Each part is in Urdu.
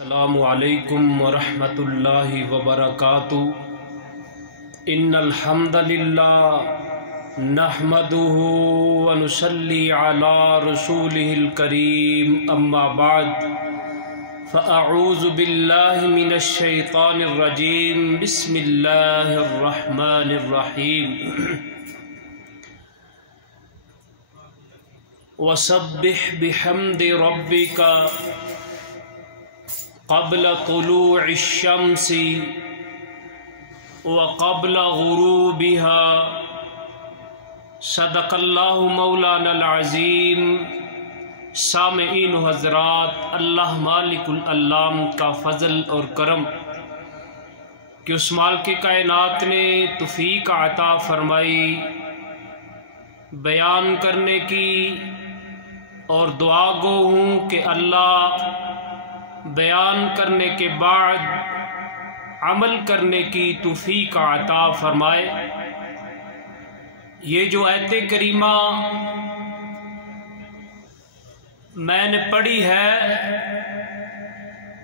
السلام علیکم ورحمۃ اللہ وبرکاتہ۔ ان الحمد للہ نحمده ونصلی علی رسوله الکریم، اما بعد فاعوذ باللہ من الشیطان الرجیم، بسم اللہ الرحمن الرحیم۔ وسبح بحمد ربک قبل طلوع الشمس وقبل غروبها، صدق اللہ مولانا العظیم۔ سامعین و حضرات، اللہ مالک العلام کا فضل اور کرم کہ اس مالک کائنات نے توفیق عطا فرمائی بیان کرنے کی، اور دعا گو ہوں کہ اللہ بیان کرنے کے بعد عمل کرنے کی توفیق عطا فرمائے۔ یہ جو آیت کریمہ میں نے پڑھی ہے،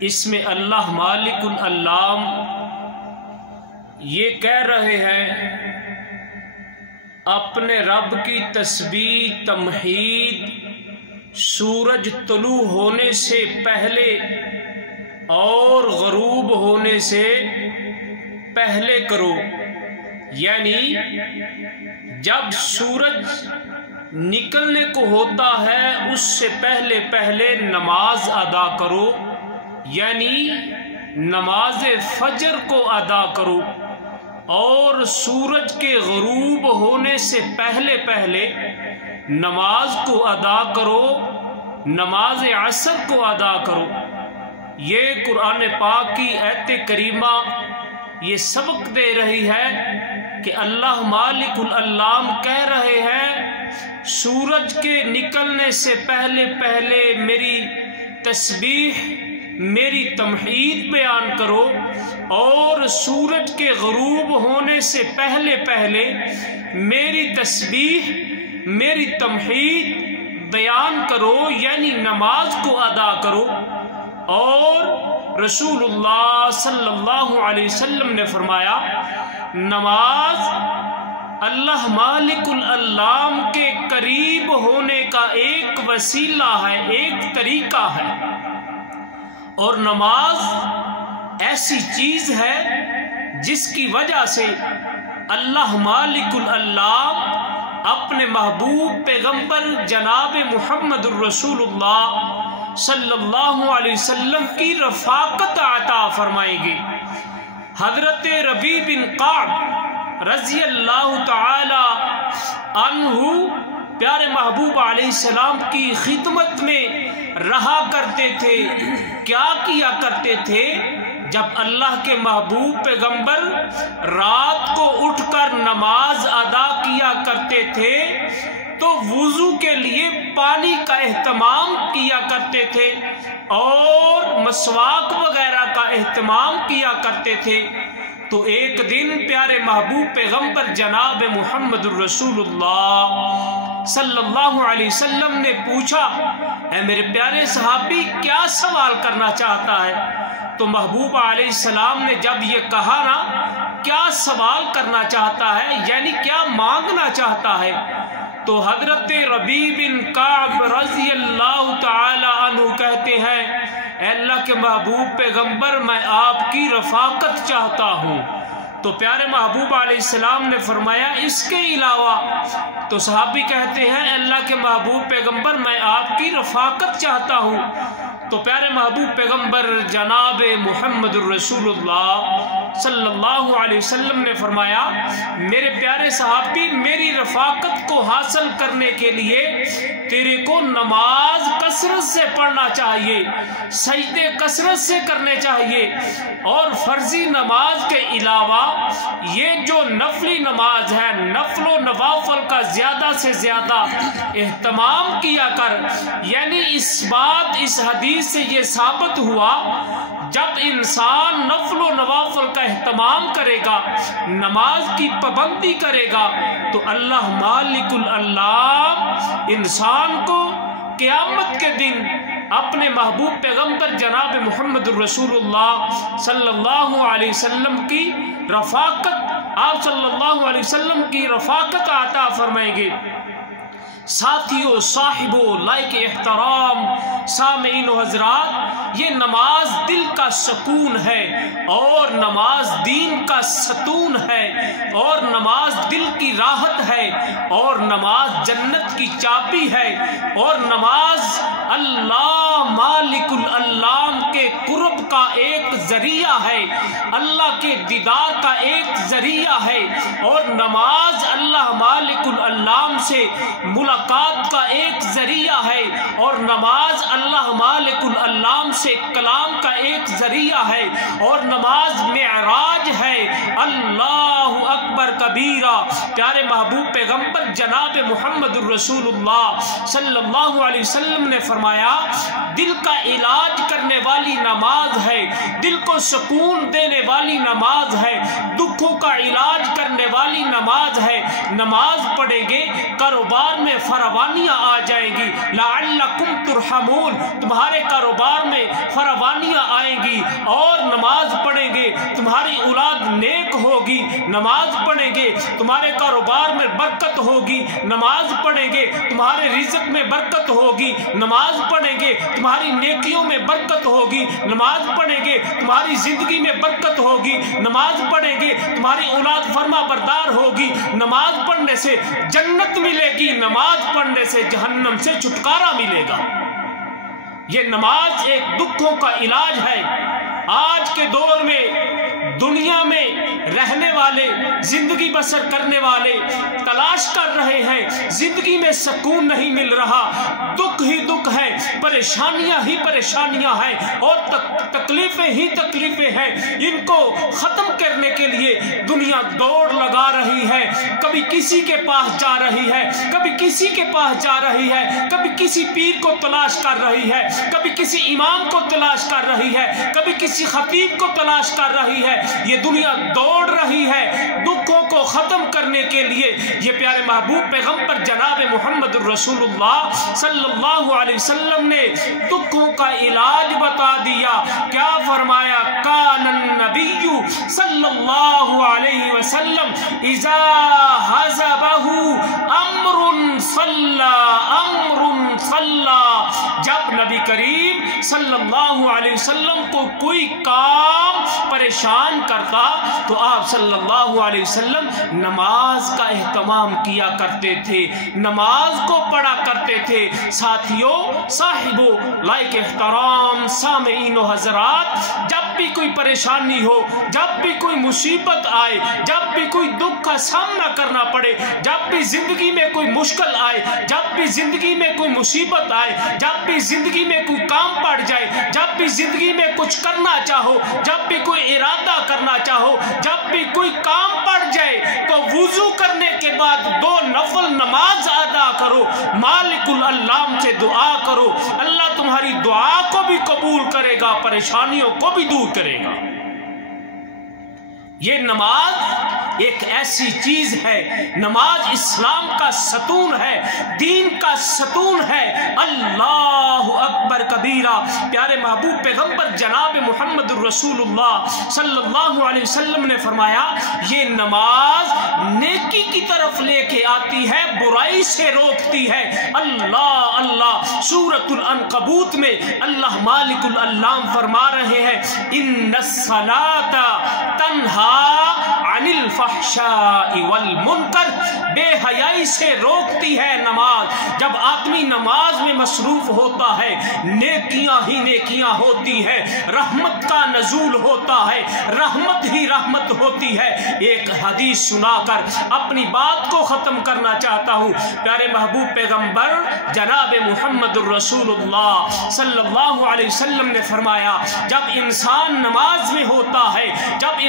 اس میں اللہ مالک العلام یہ کہہ رہے ہیں اپنے رب کی تسبیح تمحید سورج طلوع ہونے سے پہلے اور غروب ہونے سے پہلے کرو، یعنی جب سورج نکلنے کو ہوتا ہے اس سے پہلے پہلے نماز ادا کرو، یعنی نماز فجر کو ادا کرو، اور سورج کے غروب ہونے سے پہلے پہلے نماز کو ادا کرو، نماز عصر کو ادا کرو۔ یہ قرآن پاک کی آیت کریمہ یہ سبق دے رہی ہے کہ اللہ مالک العلام کہہ رہے ہیں سورج کے نکلنے سے پہلے پہلے میری تسبیح میری تمحید بیان کرو، اور سورج کے غروب ہونے سے پہلے پہلے میری تسبیح میری تمحید بیان کرو، یعنی نماز کو ادا کرو۔ اور رسول اللہ صلی اللہ علیہ وسلم نے فرمایا نماز اللہ مالک العلام کے قریب ہونے کا ایک وسیلہ ہے، ایک طریقہ ہے، اور نماز ایسی چیز ہے جس کی وجہ سے اللہ مالک العلام اپنے محبوب پیغمبر جناب محمد الرسول اللہ صلی اللہ علیہ وسلم کی رفاقت عطا فرمائیں گے۔ حضرت ربیع بن کعب رضی اللہ تعالی عنہ پیارے محبوب علیہ السلام کی خدمت میں رہا کرتے تھے۔ کیا کیا کرتے تھے؟ جب اللہ کے محبوب پیغمبر رات کو اٹھ کر نماز ادا کیا کرتے تھے تو وضو کے لیے پانی کا اہتمام کیا کرتے تھے اور مسواک وغیرہ کا اہتمام کیا کرتے تھے۔ تو ایک دن پیارے محبوب پیغمبر جناب محمد الرسول اللہ صلی اللہ علیہ وسلم نے پوچھا اے میرے پیارے صحابی کیا سوال کرنا چاہتا ہے؟ تو محبوب علیہ السلام نے جب یہ کہا نا کیا سوال کرنا چاہتا ہے، یعنی کیا مانگنا چاہتا ہے، تو حضرت ربیع بن کعب رضی اللہ تعالی عنہ کہتے ہیں اے اللہ کے محبوب پیغمبر میں آپ کی رفاقت چاہتا ہوں۔ تو پیارے محبوب علیہ السلام نے فرمایا اس کے علاوہ؟ تو صحابی کہتے ہیں اے اللہ کے محبوب پیغمبر میں آپ کی رفاقت چاہتا ہوں۔ تو پیارے محبوب پیغمبر جناب محمد الرسول اللہ صلی اللہ علیہ وسلم نے فرمایا میرے پیارے صحابی میری رفاقت کو حاصل کرنے کے لیے تیرے کو نماز کثرت سے پڑھنا چاہیے، سجدے کثرت سے کرنے چاہیے، اور فرضی نماز کے علاوہ یہ جو نفلی نماز ہے نفل و نوافل کا زیادہ سے زیادہ اہتمام کیا کر۔ یعنی اس حدیث سے یہ ثابت ہوا جب انسان نفل و نوافل کا اہتمام کرے گا، نماز کی پابندی کرے گا، تو اللہ مالک العلام انسان کو قیامت کے دن اپنے محبوب پیغمبر جناب محمد الرسول اللہ صلی اللہ علیہ وسلم کی رفاقت، آپ صلی اللہ علیہ وسلم کی رفاقت عطا فرمائیں گے۔ ساتھیوں، صاحبوں، لائق احترام سامعین و حضرات، یہ نماز دل کا سکون ہے، اور نماز دین کا ستون ہے، اور نماز دل کی راحت ہے، اور نماز جنت کی چابی ہے، اور نماز اللہ مالک العلام کے قرب کا ایک ذریعہ ہے، اللہ کے دیدار کا ایک ذریعہ ہے، اور نماز اللہ مالک العلام سے ملاقات کا ایک ذریعہ ہے، اور نماز اللہ مالک العلام سے کلام کا ایک ذریعہ ہے، اور نماز معراج ہے۔ اللہ اکبر کبیرہ، پیارے محبوب پیغمبر جناب محمد الرسول اللہ صلی اللہ علیہ وسلم نے فرمایا، دل کا علاج کرنے والی نماز ہے، دل کو سکون دینے والی نماز ہے، دکھوں کا علاج کرنے والی نماز ہے۔ نماز پڑھیں گے کاروبار میں فراوانیاں آ جائیں گی، لعلکم ترحمون، تمہارے کاروبار میں فراوانیاں آئیں گی، اور نماز پڑھیں گے تمہاری اولاد نیک ہوگی، نماز پڑھیں گے تمہارے کاروبار میں برکت ہوگی، نماز پڑھیں گے تمہارے رزق میں برکت ہوگی، نماز پڑھیں گے تمہاری نیکیوں میں برکت ہوگی، نماز پڑھیں گے تمہاری زندگی میں برکت ہوگی، نماز پڑھیں گے تمہاری اولاد فرما بردار ہوگی، نماز پڑھنے سے جنت ملے گی، نماز پڑھنے سے جہنم سے چھٹکارا ملے گا۔ یہ نماز ایک دکھوں کا علاج ہے۔ آج کے دور میں دنیا میں رہنے والے، زندگی بسر کرنے والے تلاش کر رہے ہیں، زندگی میں سکون نہیں مل رہا، دکھ ہی دکھ ہے، پریشانیاں ہی پریشانیاں ہیں، اور تکلیفیں ہی تکلیفیں ہیں۔ ان کو ختم کرنے کے لیے دنیا دوڑ لگا رہی ہے، کبھی کسی کے پاس جا رہی ہے، کبھی کسی کے پاس جا رہی ہے، کبھی کسی پیر کو تلاش کر رہی ہے، کبھی کسی امام کو تلاش کر رہی ہے، کبھی کسی خطیب کو تلاش کر رہی ہے۔ یہ دنیا دوڑ رہی ہے دکھوں کو ختم کرنے کے لیے۔ یہ پیارے محبوب پیغمبر جناب محمد الرسول اللہ صلی اللہ علیہ وسلم نے دکھوں کا علاج بتا دیا۔ کیا فرمایا؟ کان النبی صلی اللہ علیہ وسلم اذا حزبہ امر صلی، جب نبی کریم صلی اللہ علیہ وسلم کو کوئی کام پریشان کرتا تو آپ صلی اللہ علیہ وسلم نماز کا اہتمام کیا کرتے تھے، نماز کو پڑھا کرتے تھے۔ ساتھیوں، صاحبوں، لائق احترام سامعین و حضرات، جب بھی کوئی پریشانی ہو، جب بھی کوئی مصیبت آئے، جب بھی کوئی دکھ کا سامنا کرنا پڑے، جب بھی زندگی میں کوئی مشکل آئے، جب بھی زندگی میں کوئی مصیبت آئے، جب بھی زندگی میں کوئی کام پڑ جائے، جب بھی زندگی میں کچھ کرنا چاہو، جب بھی کوئی ارادہ کرنا چاہو، جب بھی کوئی کام پڑ جائے، تو وضو کرنے کے بعد 2 نفل نماز ادا کرو، مالک العلام سے دعا کرو، اللہ تمہاری دعا کو بھی قبول کرے گا، پریشانیوں کو بھی دور کرے گا۔ یہ نماز ایک ایسی چیز ہے، نماز اسلام کا ستون ہے، دین کا ستون ہے۔ اللہ اکبر کبیرہ، پیارے محبوب پیغمبر جناب محمد الرسول اللہ صلی اللہ علیہ وسلم نے فرمایا، یہ نماز نیکی کی طرف لے کے آتی ہے، برائی سے روکتی ہے۔ اللہ اللہ، سورۃ العنکبوت میں اللہ مالک العلام فرما رہے ہیں، ان الصلاۃ تنہا عن الفحشاء والمنکر، بے حیائی سے روکتی ہے نماز۔ جب آدمی نماز میں مصروف ہوتا ہے، نیکیاں ہی نیکیاں ہوتی ہے، رحمت کا نزول ہوتا ہے، رحمت ہی رحمت ہوتی ہے۔ ایک حدیث سنا کر اپنی بات کو ختم کرنا چاہتا ہوں۔ پیارے محبوب پیغمبر جناب محمد الرسول اللہ صلی اللہ علیہ وسلم نے فرمایا، جب انسان نماز میں ہوتا ہے، جب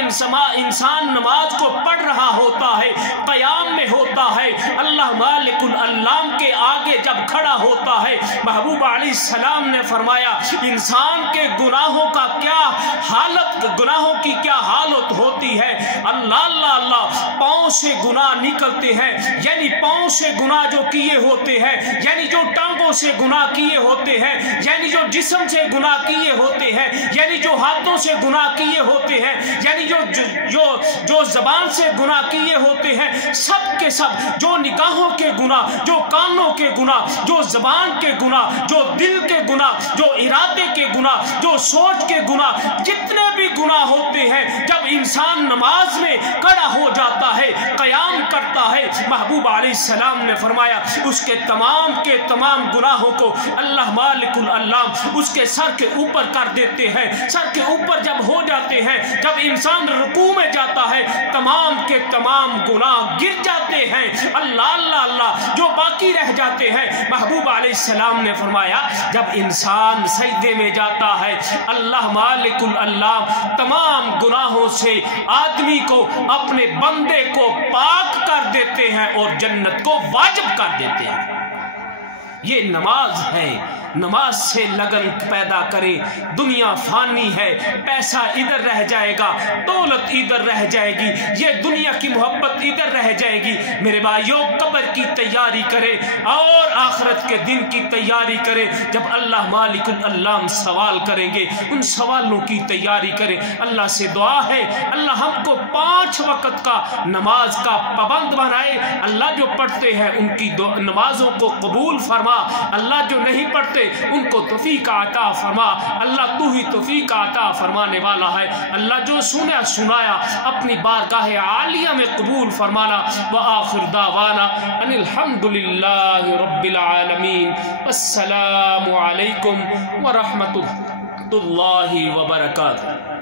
انسان نماز کو پڑھ رہا ہوتا ہے، قیام میں ہوتا ہے، اللہ مالک العلام کے آگے جب کھڑا ہوتا ہے، محبوب علیہ السلام نے فرمایا، انسان کے گناہوں کا کیا حالت گناہوں کی کیا حالت ہوتی ہے. اللہ اللہ اللہ پاؤں سے گناہ نکلتے ہیں، یعنی پاؤں سے گناہ جو کیے ہوتے ہیں، یعنی جو ٹانگوں سے گناہ کیے ہوتے ہیں، یعنی جو جسم سے گناہ کیے ہوتے ہیں، یعنی جو ہاتھوں سے گناہ کیے ہوتے ہیں، یعنی جو زبان سے گناہ کیے ہوتے ہیں، سب کے سب، جو نگاہوں کے گناہ، جو کانوں کے گناہ، جو زبان کے گناہ، جو دل کے گناہ، جو ارادے کے گناہ، جو سوچ کے گناہ، جتنے بھی گناہ ہوتے ہیں، جب انسان نماز میں کھڑا ہو جاتا ہے، قیام کرتا ہے، محبوب علیہ السلام نے فرمایا اس کے تمام گناہوں کو اللہ مالک العلام اس کے سر کے اوپر کر دیتے ہیں. سر کے اوپر جب ہو جاتے ہیں، جب انسان رکوع میں جاتا ہے، تمام کے تمام گناہ گر جاتے ہیں. اللہ اللہ اللہ جو باقی رہ جاتے ہیں، محبوب علیہ السلام نے فرمایا جب انسان سجدے میں جاتا ہے، اللہ مالک العلام تمام گناہوں سے آدمی کو، اپنے بندے کو پاک کر دیتے ہیں اور جنت کو واجب کر دیتے ہیں. یہ نماز ہے. نماز سے لگن پیدا کرے. دنیا فانی ہے، پیسہ ادھر رہ جائے گا، دولت ادھر رہ جائے گی، یہ دنیا کی محبت ادھر رہ جائے گی. میرے بھائیوں، قبر کی تیاری کرے اور آخرت کے دن کی تیاری کرے. جب اللہ مالک العلام سوال کریں گے، ان سوالوں کی تیاری کرے. اللہ سے دعا ہے اللہ ہم کو 5 وقت کا نماز کا پابند بنائے. اللہ جو پڑھتے ہیں ان کی نمازوں کو قبول فرما. اللہ جو نہیں پڑھتے ان کو توفیق عطا فرما. اللہ تو ہی توفیق عطا فرمانے والا ہے. اللہ جو سنایا اپنی بارگاہ عالیہ میں قبول فرمانا. وآخر دعوانا ان الحمدللہ رب العالمین. السلام علیکم ورحمۃ اللہ وبرکاتہ.